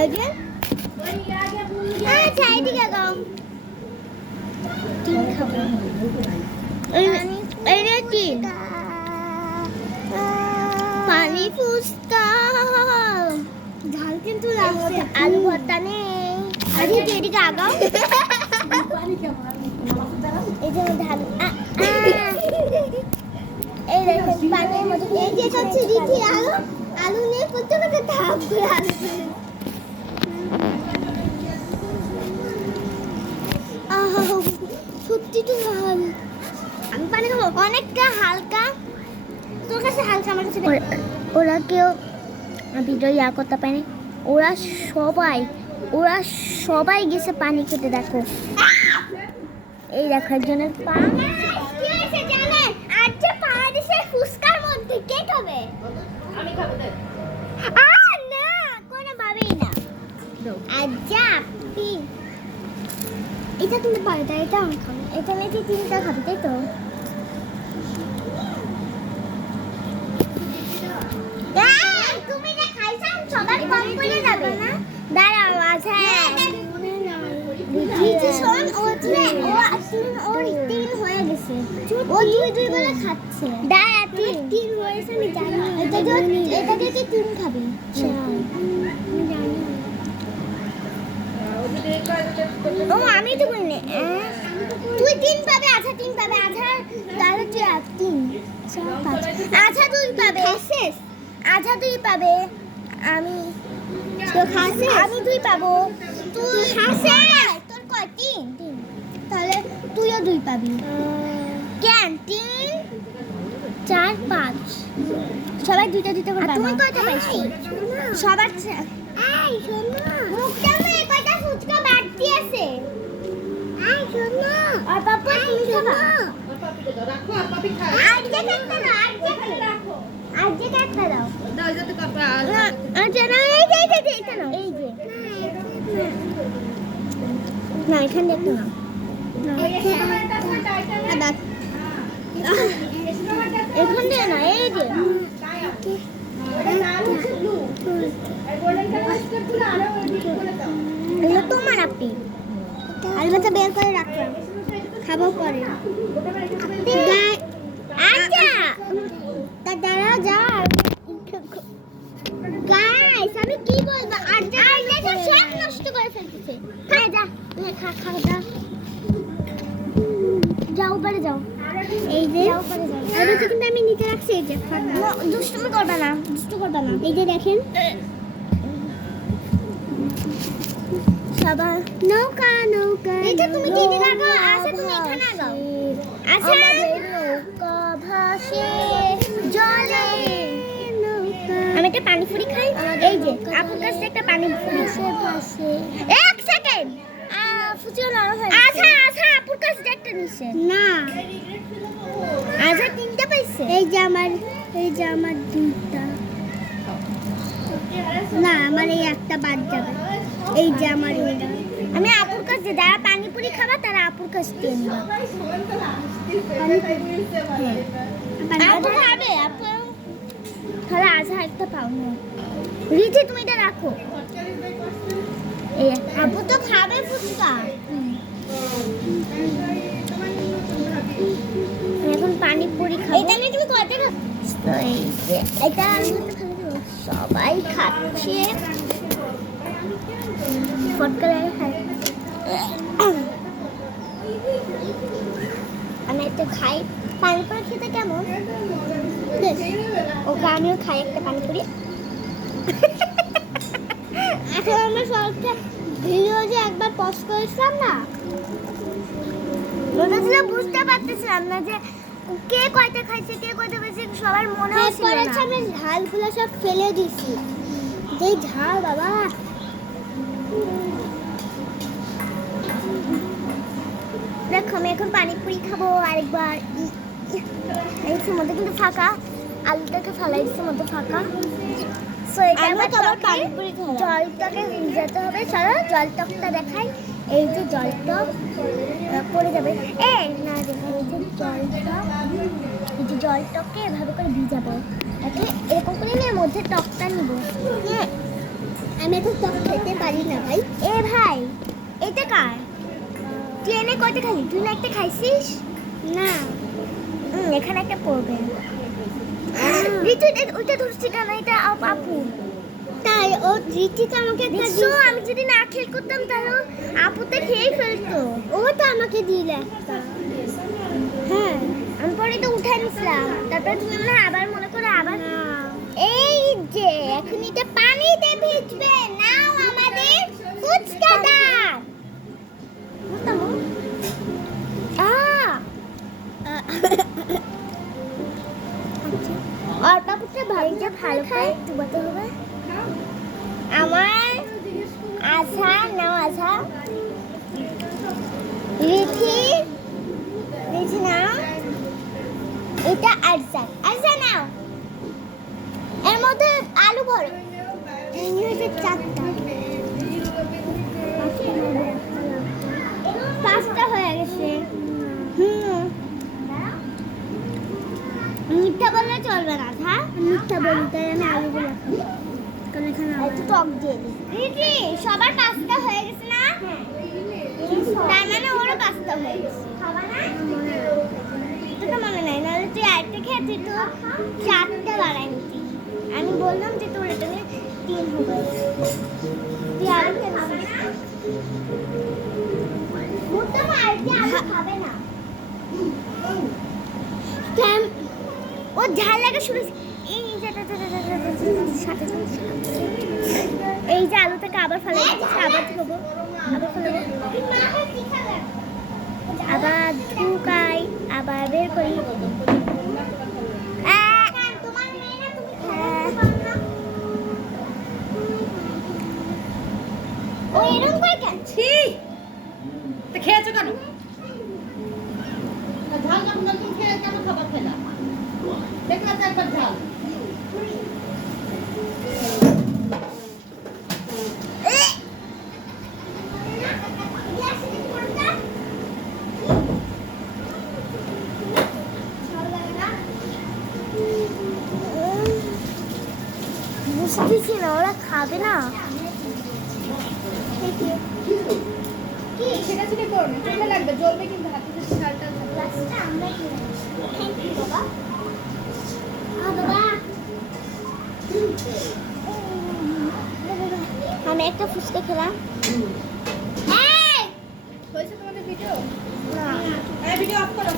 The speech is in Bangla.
আগে আচ্ছা এদিকে গাও তিন খাবো এই রে তিন পানি ফুচকা ঝাল কিন্তু লাগছে আলু ভর্তা নেই আরে এদিকে আগাও এই যে ধান এই দেখো পানির মধ্যে এই যে হচ্ছে রিঠি আলু আলু নিয়ে করতে করতে থাপ করে আলু সত্যি তো ভালো আমি পানি খাবো অনেকটা হালকা তোর কাছে হালকা আমার কাছে ওরা কেউ ভিডিও ইয়া করতে পারেনি ওরা সবাই গেছে পানি খেতে দেখো এই দেখো একজনের পা কি হয়েছে জানেন আজ যে পা দিছে ফুসকার মধ্যে কে খাবে আমি খাবো না কোনো ভাবেই না আচ্ছা এটা তুমি পারো তাই এটা আমি খাবো এটা নাকি তিনটা খাবে তাই তো তুমি যে খাইছেন সবার কম করে যাবে না দাঁড়াও আছে শোন ওর তিন হয়ে গেছে ও দুই বলে খাচ্ছে দাঁড়া তিন হয়েছে আমি জানি এটা দিয়ে তিন খাবে ও আমি তো বলনি তুই তিন পাবে আচ্ছা তিন পাবে আচ্ছা তাহলে তুই তিন আচ্ছা তুই পাবে আচ্ছা তুই পাবে আমি তো খাসে আমি দুই পাবো তুই খাসে তোর কয় তিন তাহলে তুইও দুই পাবি কেন 3 4 5 সবাই দুইটা দিতে পারবে তুমি কয়টা পাইছো সবার এই শোন না মুখটা মে কয়টা ফুচকা বাড়তি আছে এই শোন না আর পাপা তুমি খাবা আর পাপিকে দাও রাখো আর পাপি খায় আজ যে একটা দাও আজ যে একটা দাও দাও যাতে পাপা আচ্ছা না এই যে এটা নাও এই যে না এখানে দেখো না এখানে না এই যে এগুলো তোমার আপনি আলবাটা বের করে রাখলাম খাবো পরে আচ্ছা তা দাঁড়াও যা গাইস আমি কি বলবো আর যা সব নষ্ট করে ফেলতেছে হ্যাঁ যা খা যা যাও উপরে যাও এই যে আর তো কিন্তু আমি নিচে রাখছি এই যে দুষ্টুমি করবে না এই যে দেখেন সবাই নৌকা এটা তুমি কি দিকে আগাও আচ্ছা তুমি এখানে আগাও আচ্ছা নৌকা ভাসে জলে আমি একটা পানিপুরি খাই এই যে আপুর কাছে একটা পানিপুরি ভাসে এক সেকেন্ড ফুচকা নরম হয় আচ্ছা আপুর কাছে একটা নিছে না আচ্ছা তিনটা পাইছে এই যে আমার দুইটা না আমার এই একটা বাদ যাবে এই যে আমার এইটা আমি আপুর কাছে যারা পানিপুরি খাবা তারা আপুর কাছে দিয়ে নিবা আপু খাবে আপু তাহলে আচ্ছা একটা পাও না রিচি তুমি এটা রাখো এই আপু তো খাবে ফুচকা এখন পানিপুরি খাবো এটা নিয়ে তুমি কয়টা খাচ্ছো এই যে এটা সবাই খাচ্ছে ফটকারে খায় আমি একটু খাই পানিপুরি খেতে কেমন ওকে আমিও খাই একটা পানিপুরি এখন আমরা সবটা ভিডিও যে একবার পোস্ট করেছিলাম না ওটা ছিল বুঝতে পারতেছিলাম না যে কে কয়টা খাইছে কে কয়টা বেশি সবার মনে হচ্ছে না আমি ঝালগুলো সব ফেলে দিছি যে ঝাল বাবা দেখো আমি এখন পানিপুরি খাবো আরেকবার এই মধ্যে কিন্তু ফাঁকা আলুটাকে ফালাই দিচ্ছে মধ্যে ফাঁকা সো এটা আমরা তোমার পানিপুরি খাবো জলটাকে ভিজাতে হবে চলো জলটকটা দেখাই এই যে জলটক পড়ে যাবে এই না দেখো এই যে জলটককে এভাবে করে ভিজাবো ওকে এরকম করে নিয়ে মধ্যে টকটা নিব আমি তো টক খেতে পারি না ভাই। এ ভাই, এটা কার? তুই এনে কয়টা খালি? তুই না একটা খাইছিস? না। এখানে একটা পড়বে। ঋতু ওইটা ধরছি কেন? এটা আপু। তাই ও ঋতিকা আমাকে একটা দিয়েছে। আমি যদি না খেল করতাম তাহলে আপুতে খেয়ে ফেলতো। ও তো আমাকে দিলে একটা। হ্যাঁ, আমি পরে তো উঠে নিছিলাম। তারপরে তুমি মনে হয় আবার মনে করে আবার এই যে এখন এটা পানিতে ভিজবে। নাও আমাদের ফুচকাটা। মুস্তামু আর পাপুটা ভাই যে ভালো খায় তুই বলতে হবে। আমার আশা নাও আশা রিথি রিথি নাও এটা আরজা নাও এর মধ্যে আলু ভরো। এই হচ্ছে 4টা 5টা হয়ে গেছে। মিথ্যা বললে চলবে না। হ্যাঁ মিথ্যা বলি তাই আমি আলুগুলো খাবো। কারণ এখানে একটু টক দিয়ে দিই। সবার 5টা হয়ে গেছে না? তার মানে ওরও 5টা হয়ে গেছে। খাবা না? তো মনে নাই নাহলে তুই আরেকটা খেয়ে তুই তো 4টা বাড়াই নিতি। আমি বললাম যে তোর এটা 3 হবে। তুই আরেকটা খাবে না? মুদ্দা আর কি আলু খাবে না। ও ঝাল লাগা শুরু। এই যে আলুটাকে আবার ফেলে আবার ধোবো আবার ঢুকাই আবার বের করি। ও এরকম করে কেন? খেয়েছো কেন? ঝাল যখন তুমি খেয়ে কেন খাবার খেলা? দেখলা তো একবার ঝাল। বুঝতেছি না ওরা খাবে না। কি সেটা সেটা করো না, চলে লাগবে, জ্বলবে কিন্তু হাতে যদি ঝালটা গ্লাসটা আমরা কিনে থ্যাংক ইউ বাবা। বাবা আমি একটা ফুচকা খেলাম। হয়েছে তোমাদের ভিডিও? না, এই ভিডিও অফ করো।